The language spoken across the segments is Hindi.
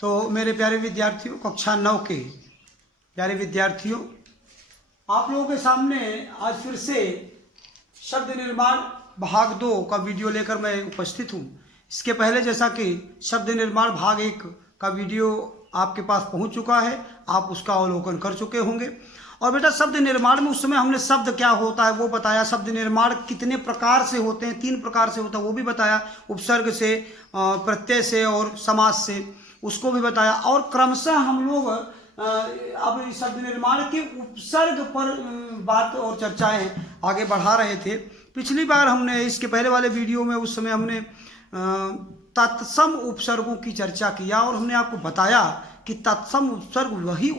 तो मेरे प्यारे विद्यार्थियों, कक्षा 9 के प्यारे विद्यार्थियों, आप लोगों के सामने आज फिर से शब्द निर्माण भाग 2 का वीडियो लेकर मैं उपस्थित हूँ। इसके पहले जैसा कि शब्द निर्माण भाग 1 का वीडियो आपके पास पहुँच चुका है, आप उसका अवलोकन कर चुके होंगे। और बेटा, शब्द निर्माण में उस समय हमने शब्द क्या होता है वो बताया, शब्द निर्माण कितने प्रकार से होते हैं, 3 प्रकार से होता है वो भी बताया, उपसर्ग से, प्रत्यय से और समास से, उसको भी बताया। और क्रमशः हम लोग अब शब्द निर्माण के उपसर्ग पर बात और चर्चाएं आगे बढ़ा रहे थे। पिछली बार हमने इसके पहले वाले वीडियो में उस समय हमने तत्सम उपसर्गों की चर्चा किया और हमने आपको बताया कि तत्सम उपसर्ग वही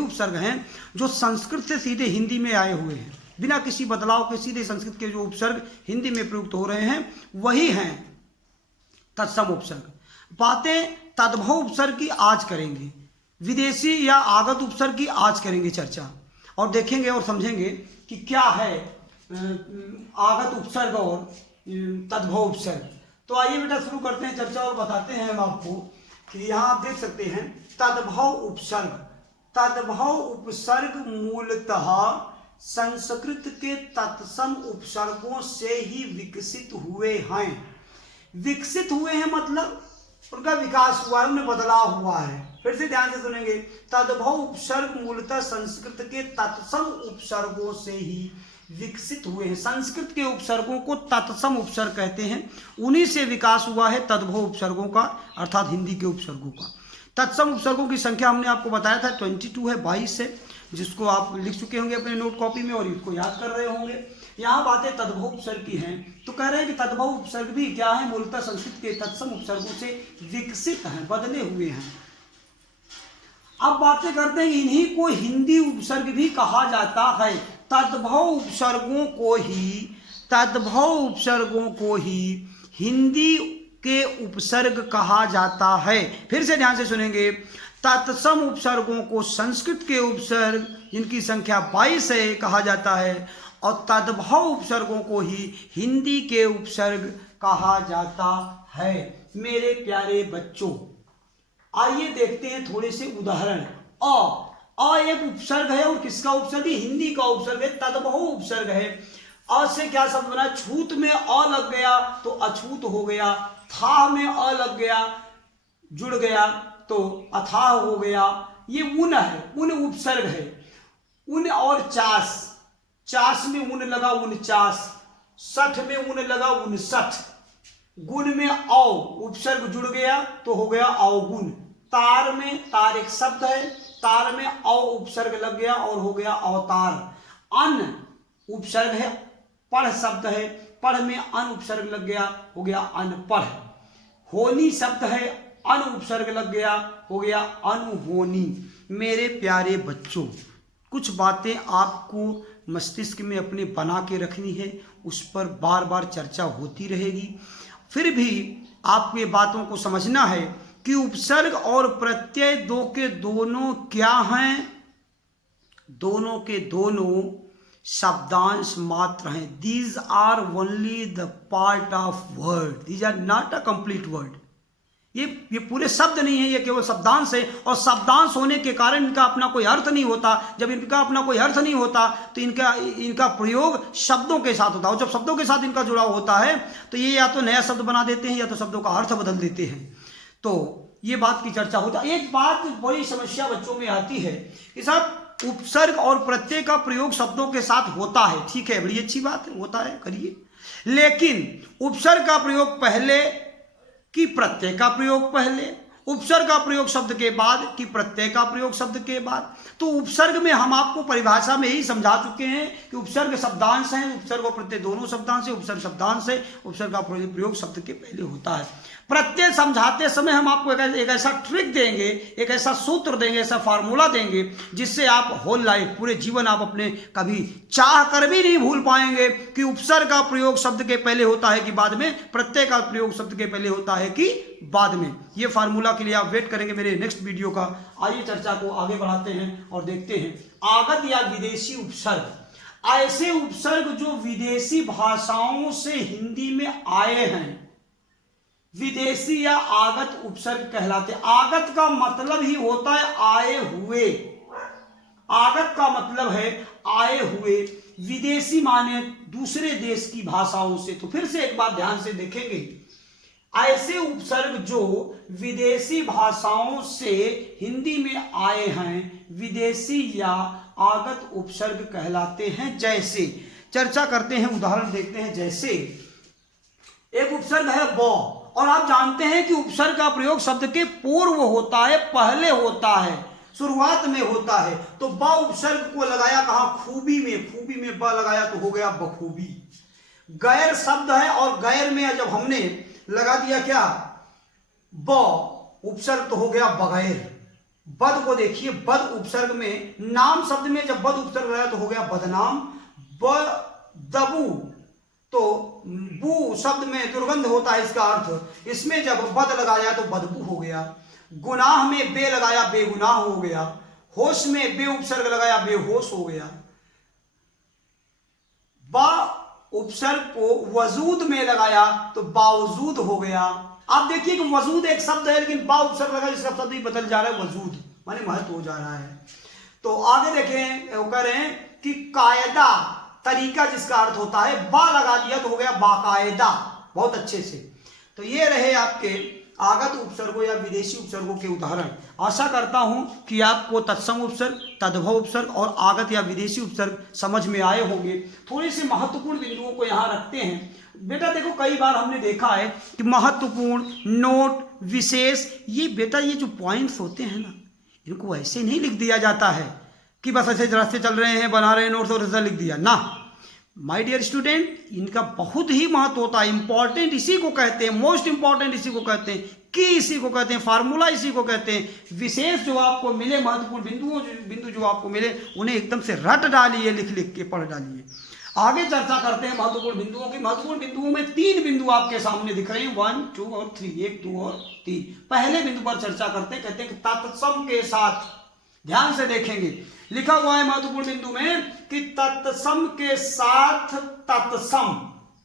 उपसर्ग हैं जो संस्कृत से सीधे हिंदी में आए हुए हैं, बिना किसी बदलाव के सीधे संस्कृत के जो उपसर्ग हिंदी में प्रयुक्त हो रहे हैं वही हैं तत्सम उपसर्ग। बातें तद्भव उपसर्ग की आज करेंगे, विदेशी या आगत उपसर्ग की आज करेंगे चर्चा, और देखेंगे और समझेंगे कि क्या है आगत उपसर्ग और तद्भव उपसर्ग। तो आइए बेटा शुरू करते हैं चर्चा और बताते हैं हम आपको कि यहाँ आप देख सकते हैं तद्भव उपसर्ग। तद्भव उपसर्ग मूलतः संस्कृत के तत्सम उपसर्गों से ही विकसित हुए हैं। विकसित हुए हैं मतलब उनका विकास हुआ है, उनमें बदलाव हुआ है। फिर से ध्यान से सुनेंगे, तद्भव उपसर्ग मूलतः संस्कृत के तत्सम उपसर्गों से ही विकसित हुए हैं। संस्कृत के उपसर्गों को तत्सम उपसर्ग कहते हैं, उन्हीं से विकास हुआ है तद्भव उपसर्गों का, अर्थात हिंदी के उपसर्गों का। तत्सम उपसर्गों की संख्या हमने आपको बताया था 22 है, 22 है, जिसको आप लिख चुके होंगे अपने नोट कॉपी में और इसको याद कर रहे होंगे। यहाँ बातें तद्भव उपसर्ग की हैं, तो कह रहे हैं कि तद्भव उपसर्ग भी क्या है, मूलतः संस्कृत के तत्सम उपसर्गों से विकसित हैं, बदले हुए हैं। अब बातें करते हैं, इन्हीं को हिंदी उपसर्ग भी कहा जाता है। तद्भव उपसर्गों को ही हिंदी के उपसर्ग कहा जाता है। फिर से ध्यान से सुनेंगे, तत्सम उपसर्गों को संस्कृत के उपसर्ग जिनकी संख्या 22 है कहा जाता है, और तद्भव उपसर्गों को ही हिंदी के उपसर्ग कहा जाता है। मेरे प्यारे बच्चों, आइए देखते हैं थोड़े से उदाहरण। अ एक उपसर्ग है, और किसका उपसर्ग है, हिंदी का उपसर्ग है, तद्भव उपसर्ग है। अ से क्या शब्द बना, छूत में अ लग गया तो अछूत हो गया, था में अ लग गया जुड़ गया तो अथाह हो गया। ये उन है, उन उपसर्ग है। उन और चास, चास में उन लगा 49, 60 में उन लगा 59, गुण में औ उपसर्ग जुड़ गया तो हो गया अवगुण। तार में, तार एक शब्द है, तार में औ उपसर्ग लग गया और हो गया अवतार। अन उपसर्ग है, पढ़ शब्द है, पढ़ में अन उपसर्ग लग गया हो गया अनपढ़। होनी शब्द है, अन उपसर्ग लग गया हो गया अनहोनी। मेरे प्यारे बच्चों, कुछ बातें आपको मस्तिष्क में अपने बना के रखनी है, उस पर बार बार चर्चा होती रहेगी। फिर भी आपको ये बातों को समझना है कि उपसर्ग और प्रत्यय दो के दोनों क्या हैं, दोनों के दोनों शब्दांश मात्र हैं। These are only the part of word, these are not a complete word. ये पूरे शब्द नहीं है, ये केवल शब्दांश है, और शब्दांश होने के कारण इनका अपना कोई अर्थ नहीं होता। जब इनका अपना कोई अर्थ नहीं होता तो इनका प्रयोग शब्दों के साथ होता है, और जब शब्दों के साथ इनका जुड़ाव होता है तो ये या तो नया शब्द बना देते हैं या तो शब्दों का अर्थ बदल देते हैं। तो ये बात की चर्चा होता है। एक बात बड़ी समस्या बच्चों में आती है कि साहब उपसर्ग और प्रत्यय का प्रयोग शब्दों के साथ होता है, ठीक है, बड़ी अच्छी बात है, होता है, करिए, लेकिन उपसर्ग का प्रयोग पहले कि प्रत्यय का प्रयोग पहले, उपसर्ग का प्रयोग शब्द के बाद कि प्रत्यय का प्रयोग शब्द के बाद। तो उपसर्ग में हम आपको परिभाषा में ही समझा चुके हैं कि उपसर्ग शब्दांश है, उपसर्ग और प्रत्यय दोनों शब्दांश है। उपसर्ग शब्दांश है, उपसर्ग का प्रयोग शब्द के पहले होता है। प्रत्यय समझाते समय हम आपको एक ऐसा ट्रिक देंगे, एक ऐसा सूत्र देंगे, ऐसा फार्मूला देंगे जिससे आप होल लाइफ, पूरे जीवन आप अपने कभी चाह कर भी नहीं भूल पाएंगे कि उपसर्ग का प्रयोग शब्द के पहले होता है कि बाद में, प्रत्यय का प्रयोग शब्द के पहले होता है कि बाद में। ये फार्मूला के लिए आप वेट करेंगे मेरे नेक्स्ट वीडियो का। आइए चर्चा को आगे बढ़ाते हैं और देखते हैं आगत या विदेशी उपसर्ग। ऐसे उपसर्ग जो विदेशी भाषाओं से हिंदी में आए हैं, विदेशी या आगत उपसर्ग कहलाते। आगत का मतलब ही होता है आए हुए, आगत का मतलब है आए हुए, विदेशी माने दूसरे देश की भाषाओं से। तो फिर से एक बात ध्यान से देखेंगे, ऐसे उपसर्ग जो विदेशी भाषाओं से हिंदी में आए हैं विदेशी या आगत उपसर्ग कहलाते हैं। जैसे चर्चा करते हैं, उदाहरण देखते हैं। जैसे एक उपसर्ग है ब, और आप जानते हैं कि उपसर्ग का प्रयोग शब्द के पूर्व होता है, पहले होता है, शुरुआत में होता है। तो ब उपसर्ग को लगाया कहां? खूबी में। खूबी में ब लगाया तो हो गया बखूबी। गैर शब्द है और गैर में जब हमने लगा दिया क्या? ब उपसर्ग तो हो गया बगैर। बद को देखिए, बद उपसर्ग में, नाम शब्द में जब बद उपसर्ग लगाया तो हो गया बदनाम। बदबू तो बू शब्द में दुर्गंध होता है, इसका अर्थ, इसमें जब बद लगाया तो बदबू हो गया। गुनाह में बे लगाया बेगुनाह हो गया। होश में बे उपसर्ग लगाया बेहोश हो गया। बा उपसर्ग को वजूद में लगाया तो बावजूद हो गया। आप देखिए कि वजूद एक शब्द है, लेकिन बा उपसर्ग लगा जिसका शब्द ही बदल जा रहा है, वजूद माने महत्व हो जा रहा है। तो आगे देखें, वो करें कि कायदा, तरीका जिसका अर्थ होता है, बा लगा दिया तो हो गया बाकायदा, बहुत अच्छे से। तो ये रहे आपके आगत उपसर्गों या विदेशी उपसर्गों के उदाहरण। आशा करता हूं कि आपको तत्सम उपसर्ग, तद्भव उपसर्ग और आगत या विदेशी उपसर्ग समझ में आए होंगे। थोड़े से महत्वपूर्ण बिंदुओं को यहाँ रखते हैं। बेटा देखो, कई बार हमने देखा है कि महत्वपूर्ण, नोट, विशेष, ये बेटा ये जो पॉइंट्स होते हैं ना, इनको ऐसे नहीं लिख दिया जाता है कि बस ऐसे रास्ते चल रहे हैं, बना रहे हैं नोट्स और ऐसा लिख दिया ना। माय डियर स्टूडेंट, इनका बहुत ही महत्व होता है। इंपॉर्टेंट इसी को कहते हैं, मोस्ट इंपॉर्टेंट इसी को कहते हैं, की इसी को कहते हैं, फार्मूला इसी को कहते हैं। विशेष जो आपको मिले, महत्वपूर्ण बिंदु जो आपको मिले, उन्हें एकदम से रट डालिए, लिख लिख के पढ़ डालिए। आगे चर्चा करते हैं महत्वपूर्ण बिंदुओं की। महत्वपूर्ण बिंदुओं में 3 बिंदु आपके सामने दिख रहे हैं, 1, 2 और 3, 1, 2 और 3। पहले बिंदु पर चर्चा करते हैं, कहते हैं कि तत्सम के साथ। ध्यान से देखेंगे, लिखा हुआ है महत्वपूर्ण बिंदु में कि तत्सम के साथ तत्सम,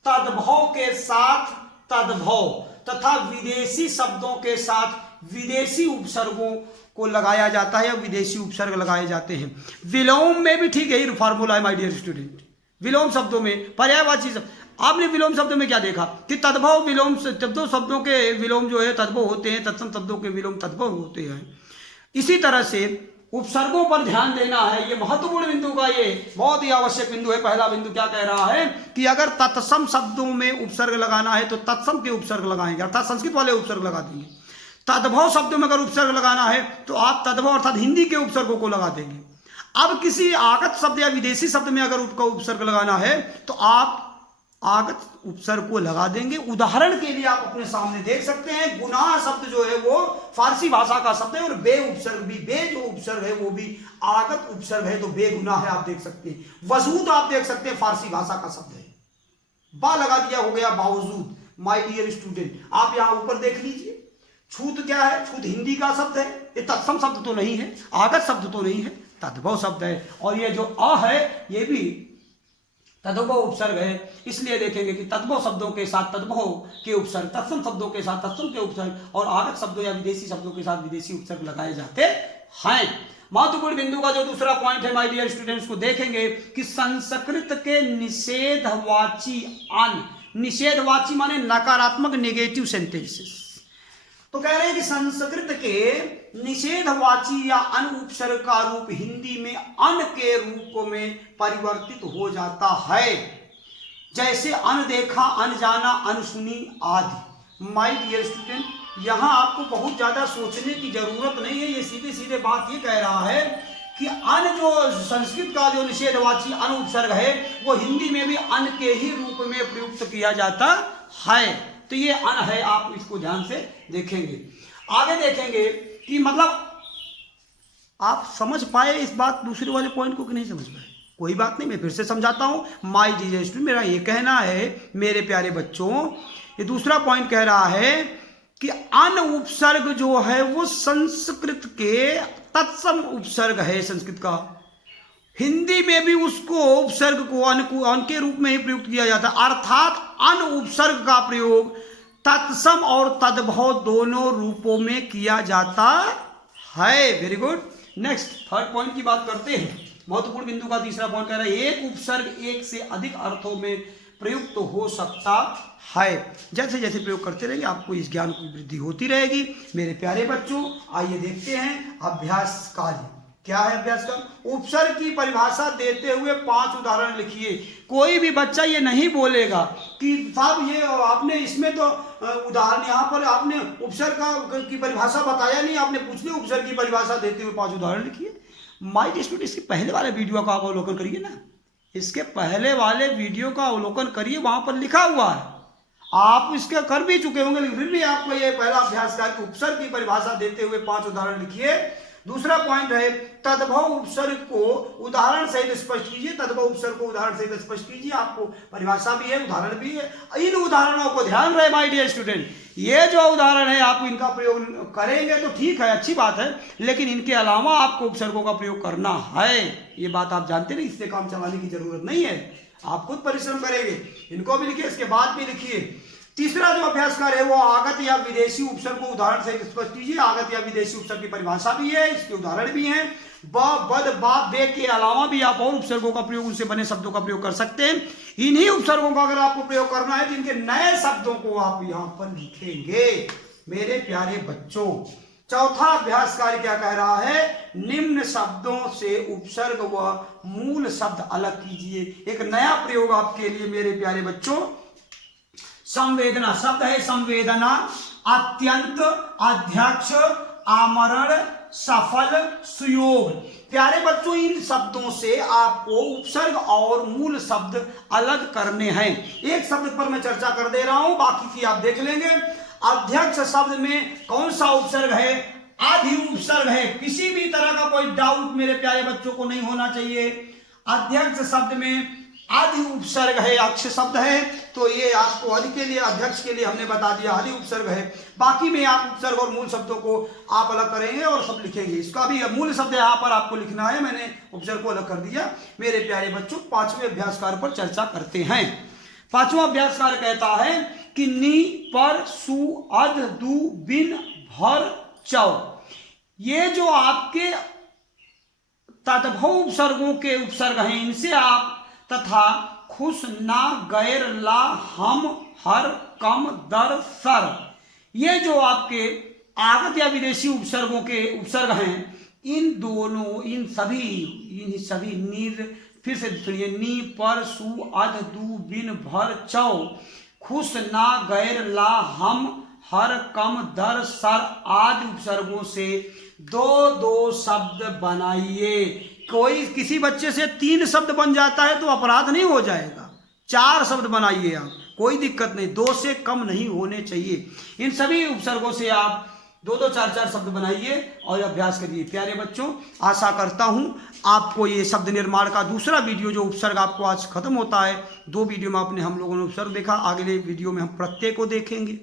तद्भव के साथ तद्भव तथा विदेशी शब्दों के साथ विदेशी उपसर्गों को लगाया जाता है या विदेशी उपसर्ग लगाए जाते हैं। विलोम में भी ठीक यही फार्मूला है माय डियर स्टूडेंट। विलोम शब्दों में पर्यायवाची शब्द, आपने विलोम शब्दों में क्या देखा कि तद्भव विलोम, तद्भव शब्दों के विलोम जो है तद्भव होते हैं, तत्सम शब्दों के विलोम तद्भव होते हैं। इसी तरह से उपसर्गों पर ध्यान देना है, ये महत्वपूर्ण बिंदु का ये बहुत ही आवश्यक बिंदु है। पहला बिंदु क्या कह रहा है कि अगर तत्सम शब्दों में उपसर्ग लगाना है तो तत्सम के उपसर्ग लगाएंगे, अर्थात संस्कृत वाले उपसर्ग लगा देंगे। तद्भव शब्दों में अगर उपसर्ग लगाना है तो आप तद्भव अर्थात हिंदी के उपसर्गों को लगा देंगे। अब किसी आगत शब्द या विदेशी शब्द में अगर उसका उपसर्ग लगाना है तो आप आगत उपसर्ग को लगा देंगे। उदाहरण के लिए आप अपने सामने देख सकते हैं, गुनाह शब्द जो है वो फारसी भाषा का शब्द है और बे उपसर्ग भी, बे जो उपसर्ग है वो भी आगत उपसर्ग है, तो बेगुनाह है, आप देख सकते हैं। वजूद आप देख सकते हैं, फारसी भाषा का शब्द है, बा लगा दिया हो गया बावजूद। माय डियर स्टूडेंट, आप यहां ऊपर देख लीजिए, छूत क्या है? छूत हिंदी का शब्द है, ये तत्सम शब्द तो नहीं है, आगत शब्द तो नहीं है, तद्भव शब्द है। और ये जो अ है ये भी तद्भव उपसर्ग है। इसलिए देखेंगे कि तद्भव शब्दों के साथ तद्भव के उपसर्ग, तत्सम शब्दों के साथ तत्सम के उपसर्ग और आगत शब्दों या विदेशी शब्दों के साथ विदेशी उपसर्ग लगाए जाते हैं। महत्वपूर्ण बिंदु का जो दूसरा पॉइंट है माय डियर स्टूडेंट्स को देखेंगे कि संस्कृत के निषेधवाची अन, निषेधवाची माने नकारात्मक, नेगेटिव सेंटेंसेस। तो कह रहे हैं कि संस्कृत के निषेधवाची या अन उपसर्ग का रूप हिंदी में अन के रूप में परिवर्तित हो जाता है, जैसे अनदेखा, अनजाना, अनसुनी आदि। माय डियर स्टूडेंट, यहां आपको बहुत ज्यादा सोचने की जरूरत नहीं है, ये सीधे सीधे बात ये कह रहा है कि अन जो संस्कृत का जो निषेधवाची अन उपसर्ग है वो हिंदी में भी अन के ही रूप में प्रयुक्त किया जाता है। तो ये अन है, आप इसको ध्यान से देखेंगे। आगे देखेंगे कि मतलब आप समझ पाए इस बात दूसरे वाले पॉइंट को कि नहीं समझ पाए? कोई बात नहीं, मैं फिर से समझाता हूं। माय डियर स्टूडेंट, मेरा ये कहना है मेरे प्यारे बच्चों, ये दूसरा पॉइंट कह रहा है कि अन उपसर्ग जो है वो संस्कृत के तत्सम उपसर्ग है, संस्कृत का। हिंदी में भी उसको उपसर्ग को अन के रूप में ही प्रयुक्त किया जाता है, अर्थात अन उपसर्ग का प्रयोग तत्सम और तद्भव दोनों रूपों में किया जाता है। Very good. Next third point की बात करते हैं। महत्वपूर्ण बिंदु का तीसरा पॉइंट कह रहा है एक उपसर्ग एक से अधिक अर्थों में प्रयुक्त हो सकता है। जैसे जैसे प्रयोग करते रहेंगे आपको इस ज्ञान की वृद्धि होती रहेगी। मेरे प्यारे बच्चों, आइए देखते हैं अभ्यास कार्य क्या है। अभ्यास का उपसर्ग की परिभाषा देते हुए 5 उदाहरण लिखिए। कोई भी बच्चा ये नहीं बोलेगा कि साहब ये आपने इसमें तो उदाहरण यहाँ पर आपने उपसर्ग की परिभाषा बताया नहीं, आपने पूछ लिया उपसर्ग की परिभाषा देते हुए 5 उदाहरण लिखिए। माय डियर स्टूडेंट, इसके पहले वाले वीडियो का आप अवलोकन करिए ना, इसके पहले वाले वीडियो का अवलोकन करिए, वहां पर लिखा हुआ है। आप इसका कर भी चुके होंगे, लेकिन फिर भी आपको ये पहला अभ्यास का उपसर्ग की परिभाषा देते हुए 5 उदाहरण लिखिए। दूसरा पॉइंट है तद्भव उपसर्ग को उदाहरण सहित स्पष्ट कीजिए। तद्भव उपसर्ग को उदाहरण सहित स्पष्ट कीजिए। आपको परिभाषा भी है, उदाहरण भी है। इन उदाहरणों को ध्यान रहे माय डियर स्टूडेंट, ये जो उदाहरण है आप इनका प्रयोग करेंगे तो ठीक है, अच्छी बात है, लेकिन इनके अलावा आपको उपसर्गों का प्रयोग करना है। ये बात आप जानते नहीं, इससे काम चलाने की जरूरत नहीं है, आप खुद परिश्रम करेंगे। इनको भी लिखिए, इसके बाद भी लिखिए। तीसरा जो अभ्यास कार्य है वो आगत या विदेशी उपसर्ग को उदाहरण से स्पष्ट कीजिए। आगत या विदेशी उपसर्ग की परिभाषा भी है, इसके उदाहरण भी हैं। ब, बद, बा, बे के अलावा भी आप और उपसर्गों का प्रयोग, उनसे बने शब्दों का प्रयोग कर सकते हैं। इन्हीं उपसर्गों का अगर आपको प्रयोग करना है तो इनके नए शब्दों को आप यहां पर लिखेंगे मेरे प्यारे बच्चों। चौथा अभ्यास कार्य क्या कह रहा है, निम्न शब्दों से उपसर्ग व मूल शब्द अलग कीजिए। एक नया प्रयोग आपके लिए मेरे प्यारे बच्चों। संवेदना शब्द है, संवेदना, अत्यंत, अध्यक्ष, आमरण, सफल, सुयोग। प्यारे बच्चों, इन शब्दों से आपको उपसर्ग और मूल शब्द अलग करने हैं। एक शब्द पर मैं चर्चा कर दे रहा हूं, बाकी की आप देख लेंगे। अध्यक्ष शब्द में कौन सा उपसर्ग है, आदि उपसर्ग है। किसी भी तरह का कोई डाउट मेरे प्यारे बच्चों को नहीं होना चाहिए। अध्यक्ष शब्द में आदि उपसर्ग है, अक्ष शब्द है, तो ये आपको आदि के लिए, अध्यक्ष के लिए हमने बता दिया आदि उपसर्ग है। बाकी में आप उपसर्ग और मूल शब्दों को आप अलग करेंगे और सब लिखेंगे। इसका भी मूल शब्द यहाँ पर आपको लिखना है, मैंने उपसर्ग को अलग कर दिया। मेरे प्यारे बच्चों, 5वें अभ्यास कार्य पर चर्चा करते हैं। 5वां अभ्यास कार्य कहता है कि नी, पर, सु, अध, दु, बिन, भर, चौ। ये जो आपके तद्भव उपसर्गों के उपसर्ग हैं, इनसे आप तथा खुश, ना, गैर, ला, हम, हर, कम, दर, सर, ये जो आपके आगत या विदेशी उपसर्गों के उपसर्ग हैं, इन दोनों, इन सभी नीर, फिर से सुनिए, नी, पर, सु, अध, दु, बिन, भर, चौ, खुश, ना, गैर, ला, हम, हर, कम, दर, सर आदि उपसर्गों से 2-2 शब्द बनाइए। कोई किसी बच्चे से 3 शब्द बन जाता है तो अपराध नहीं हो जाएगा। 4 शब्द बनाइए आप, कोई दिक्कत नहीं, 2 से कम नहीं होने चाहिए। इन सभी उपसर्गों से आप 2-2, 4-4 शब्द बनाइए और अभ्यास करिए। प्यारे बच्चों, आशा करता हूं आपको ये शब्द निर्माण का दूसरा वीडियो जो उपसर्ग आपको आज खत्म होता है, 2 वीडियो में आपने हम लोगों ने उपसर्ग देखा, अगले वीडियो में हम प्रत्यय को देखेंगे,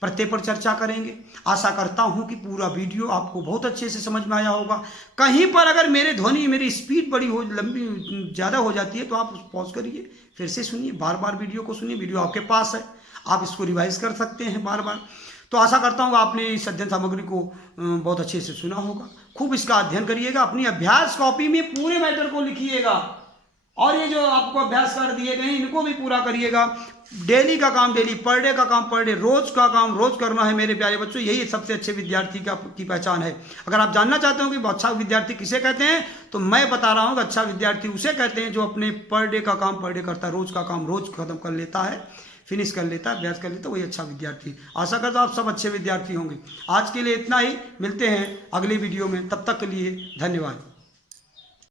प्रत्यय पर चर्चा करेंगे। आशा करता हूं कि पूरा वीडियो आपको बहुत अच्छे से समझ में आया होगा। कहीं पर अगर मेरी स्पीड बड़ी हो, लंबी ज़्यादा हो जाती है तो आप पॉज करिए, फिर से सुनिए, बार बार वीडियो को सुनिए। वीडियो आपके पास है, आप इसको रिवाइज कर सकते हैं बार बार। तो आशा करता हूँ आपने इस अध्ययन सामग्री को बहुत अच्छे से सुना होगा। खूब इसका अध्ययन करिएगा, अपनी अभ्यास कॉपी में पूरे मैटर को लिखिएगा और ये जो आपको अभ्यास कर दिए गए इनको भी पूरा करिएगा। डेली का काम डेली, पर डे का काम पर डे, रोज का काम रोज करना है मेरे प्यारे बच्चों। यही सबसे अच्छे विद्यार्थी की पहचान है। अगर आप जानना चाहते हो कि अच्छा विद्यार्थी किसे कहते हैं, तो मैं बता रहा हूँ कि अच्छा विद्यार्थी उसे कहते हैं जो अपने पर डे का काम पर डे करता है, रोज का काम रोज खत्म कर लेता है, फिनिश कर लेता है, अभ्यास कर लेता है, वही अच्छा विद्यार्थी। आशा करता हूँ आप सब अच्छे विद्यार्थी होंगे। आज के लिए इतना ही, मिलते हैं अगले वीडियो में, तब तक के लिए धन्यवाद।